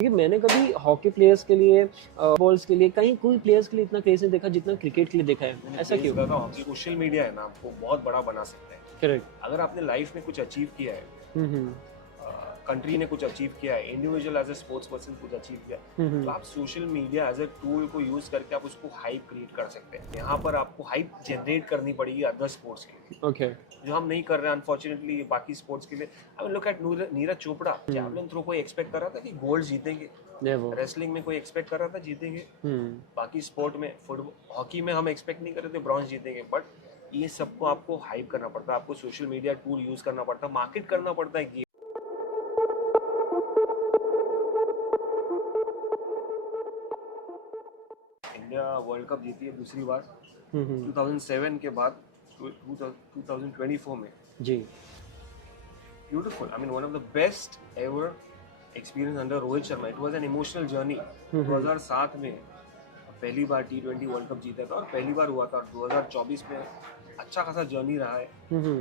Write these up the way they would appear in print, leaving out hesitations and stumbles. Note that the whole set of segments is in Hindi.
क्योंकि मैंने कभी हॉकी प्लेयर्स के लिए बॉल्स के लिए कहीं कोई प्लेयर्स के लिए इतना क्रेज नहीं देखा जितना क्रिकेट के लिए देखा है। ऐसा क्यों? हॉकी सोशल मीडिया है ना, आपको बहुत बड़ा बना सकता है। करेक्ट। अगर आपने लाइफ में कुछ अचीव किया है, हम्म। कंट्री ने कुछ अचीव किया है, individual as a sports person कुछ अचीव किया है, तो आप social media as a tool को यूज करके आप उसको हाइप क्रिएट कर सकते हैं। यहाँ पर आपको हाइप जनरेट करनी पड़ेगी अदर स्पोर्ट्स के लिए, ओके। जो हम नहीं कर रहे हैं अनफॉर्चुनेटली बाकी स्पोर्ट्स के लिए। I mean look at Neeraj Chopra, javelin throw कोई एक्सपेक्ट कर रहा था कि गोल्ड जीतेंगे, नेवर। रेसलिंग में कोई एक्सपेक्ट कर रहा था जीतेंगे, हम्म। बाकी स्पोर्ट में फुटबॉल हॉकी में हम एक्सपेक्ट नहीं कर रहे थे ब्रॉन्ज जीतेंगे। बट ये सबको आपको हाइप करना पड़ता है, आपको सोशल मीडिया टूल यूज करना पड़ता है, मार्केट करना पड़ता है कि इंडिया वर्ल्ड कप जीती है दूसरी बार 2007 के बाद 2024 में। जी। Beautiful, I mean one of the best ever experience under Rohit Sharma. It was an emotional journey. 2007 में पहली बार T20 वर्ल्ड कप जीता था और पहली बार हुआ था। 2024 में अच्छा खासा जर्नी रहा है।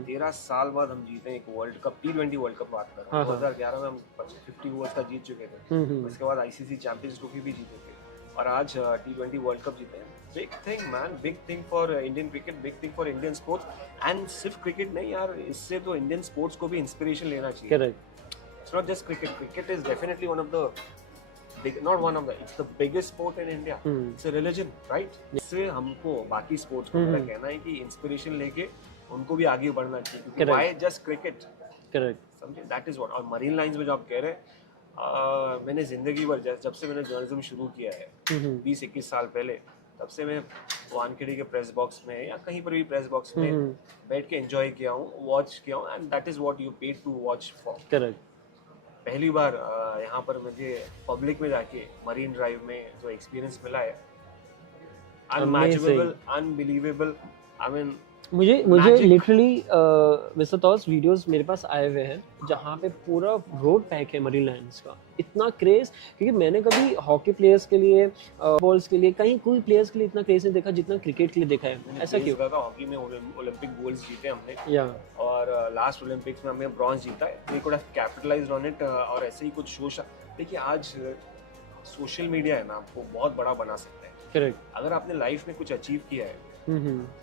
13 साल बाद हम जीते एक world cup, T20 world cup बात कर रहे हैं। 2011 में हम 50 ओवर्स का जीत चुके थे। उसके बाद ICC चैंपियंस ट्रॉफी भी जीते थे और आज T20 वर्ल्ड कप जीते हैं। Big thing man, big thing for Indian cricket, big thing for Indian sports. And सिर्फ क्रिकेट नहीं यार, इससे तो इंडियन स्पोर्ट्स को भी इंस्पिरेशन लेना चाहिए। Correct. It's not just cricket. Cricket is definitely one of the big, not one of the, it's the biggest sport in India. It's a religion, right? इससे हमको बाकी स्पोर्ट्स को मेरा कहना है कि इंस्पिरेशन लेके उनको भी आगे बढ़ना चाहिए, क्योंकि why just cricket? करेक्ट। समझे? That is what. और मरीन लाइंस में जो आप कह रहे हैं, मैंने जिंदगी भर जब से मैंने जर्नलिज्म शुरू किया है 20-21 साल पहले, तब से मैं वानखेड़े के प्रेस बॉक्स में या कहीं पर भी प्रेस बॉक्स में बैठ के एंजॉय किया हूँ, वॉच किया हूँ, and that is what you paid to watch for. Correct. पहली बार यहाँ पर मुझे पब्लिक में जाके मरीन ड्राइव में जो एक्सपीरियंस मिला है, अनमैचेबल, अनबिलीवेबल। आई मीन मुझे लिटरली मिस्टर तौस वीडियोस मेरे पास आए हुए हैं जहाँ पे पूरा रोड पैक है मरीन लायंस का। इतना क्रेज, क्योंकि मैंने कभी हॉकी प्लेयर्स के लिए बॉल्स के लिए कहीं कोई प्लेयर्स के लिए इतना क्रेज नहीं देखा जितना क्रिकेट के लिए देखा है। ऐसा क्यों? हॉकी में ओलंपिक गोल्ड्स जीते हमने, या और लास्ट ओलंपिक्स में हमने ब्रॉन्ज जीता है। We could have capitalised on it, और ऐसे ही कुछ शोज। देखिए आज सोशल मीडिया है ना, आपको बहुत बड़ा बना सकता है। करेक्ट। अगर आपने लाइफ में कुछ अचीव किया है,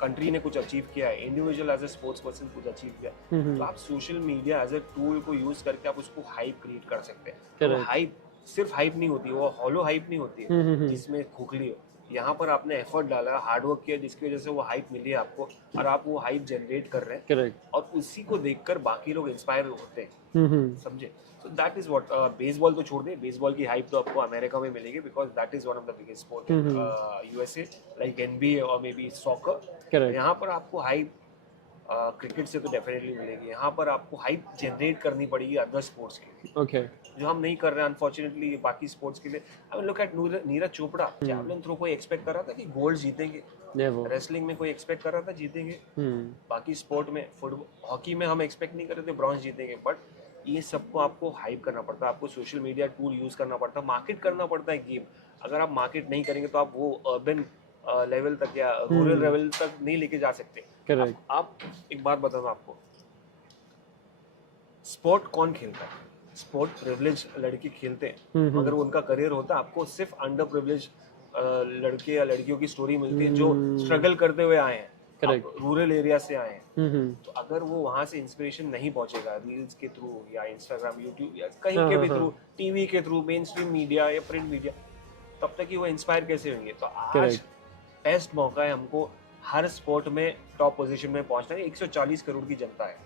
कंट्री ने कुछ अचीव किया है, individual as a sports person कुछ अचीव किया है, तो आप social media as a tool को यूज करके आप उसको हाइप क्रिएट कर सकते हैं। तो हाइप सिर्फ हाइप नहीं होती, वो हॉलो हाइप नहीं होती है जिसमें खोखली हो। यहाँ पर आपने एफर्ट डाला, हार्ड वर्क किया, जिसकी वजह से वो हाइप मिली है आपको, और आप वो हाइप जनरेट कर रहे हैं। करेक्ट। और उसी को देखकर बाकी लोग इंस्पायर होते हैं। समझे? So that is what. Baseball तो छोड़ दे, बेसबॉल की हाइप तो आपको अमेरिका में मिलेगी, because that is one of the biggest sport in USA, like NBA और मे बी सॉकर। यहाँ पर आपको हाइप क्रिकेट से तो डेफिनेटली मिलेगी। यहाँ पर आपको हाइप जनरेट करनी पड़ेगी अदर स्पोर्ट्स के लिए, ओके। जो हम नहीं कर रहे हैं अनफॉर्चुनेटली बाकी स्पोर्ट्स के लिए। I mean look at Neeraj Chopra, javelin throw कोई एक्सपेक्ट कर रहा था कि गोल्ड जीतेंगे, नेवर। रेसलिंग में कोई एक्सपेक्ट कर रहा था जीतेंगे, बाकी स्पोर्ट में फुटबॉल हॉकी में हम एक्सपेक्ट नहीं कर रहे थे ब्रॉन्ज जीतेंगे। बट ये सबको आपको हाइप करना पड़ता है, आपको सोशल मीडिया टूल यूज करना पड़ता है, मार्केट करना पड़ता है गेम। अगर आप मार्केट नहीं करेंगे तो आप वो अर्बन लेवल तक या रूरल लेवल तक नहीं लेके जा सकते। करेक्ट। आप एक बात बताऊं आपको, स्पोर्ट कौन खेलता है? स्पोर्ट प्रिविलेज लड़के खेलते हैं, मगर उनका करियर होता है। आपको सिर्फ अंडर प्रिविलेज लड़के या लड़कियों की स्टोरी मिलती है जो स्ट्रगल करते हुए आए हैं, रूरल एरिया से आए हैं। तो अगर वो वहां से इंस्पिरेशन नहीं पहुंचेगा रील्स के थ्रू या इंस्टाग्राम, यूट्यूब या कहीं के भी थ्रू, टीवी के थ्रू, मेन स्ट्रीम मीडिया या प्रिंट मीडिया, तब तक ही वो इंस्पायर कैसे होंगे? तो आज बेस्ट मौका है हमको हर स्पोर्ट में टॉप पोजीशन में पहुंचना है। 140 करोड़ की जनता है।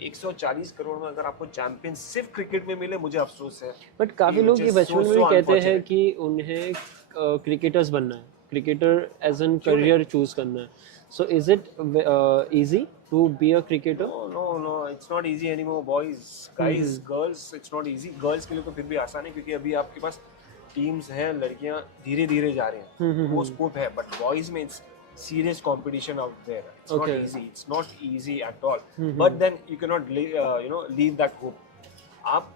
140 करोड़ में अगर आपको चैंपियन सिर्फ क्रिकेट में मिले, मुझे अफसोस है। बट काफी लोग ये बचपन में भी कहते हैं कि उन्हें क्रिकेटर्स बनना है, cricketer as an career choose करना है। So is it easy to be a cricketer? No, it's not easy anymore, boys, guys, girls, it's not easy. Girls के लिए तो फिर भी आसान है, क्योंकि अभी आपके पास टीम्स हैं, लड़कियां धीरे धीरे जा रही हैं, वो स्कोप है। बट बॉयज में it's serious competition out there. It's not easy. It's not easy at all. But then you cannot leave that hope. आप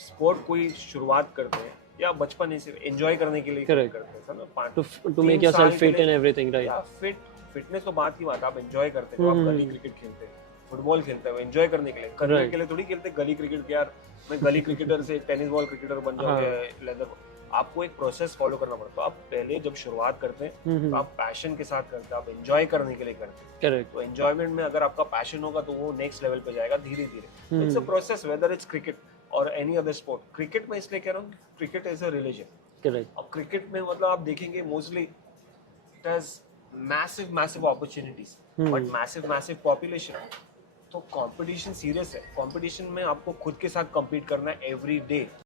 स्पोर्ट कोई शुरुआत करते हैं या बचपन से एंजॉय करने के लिए करते हैं ना, to make yourself fit and everything, right? Fitness तो बात की बात, आप एंजॉय करते हैं, आप गली क्रिकेट खेलते हैं, फुटबॉल खेलते हैं एंजॉय करने के लिए, करियर के लिए थोड़ी खेलते गली क्रिकेट के यार मैं गली क्रिकेटर से टेनिस बॉल क्रिकेटर बन जाऊंगा लेदर। आपको एक प्रोसेस फॉलो करना पड़ता है। आप पहले जब शुरुआत करते हैं तो आप पैशन के साथ करते हैं, आप एंजॉय करने के लिए करते हैं। करेक्ट। तो एंजॉयमेंट में अगर आपका पैशन होगा तो वो नेक्स्ट लेवल पे जाएगा धीरे धीरे। It's a process whether it's cricket और एनी अदर स्पोर्ट। क्रिकेट में इसलिए कह रहा हूँ cricket is a religion. Correct. अब क्रिकेट में मतलब आप देखेंगे mostly it has massive opportunities but massive population. तो कंपटीशन सीरियस है। कंपटीशन में आपको खुद के साथ compete करना है एवरी डे।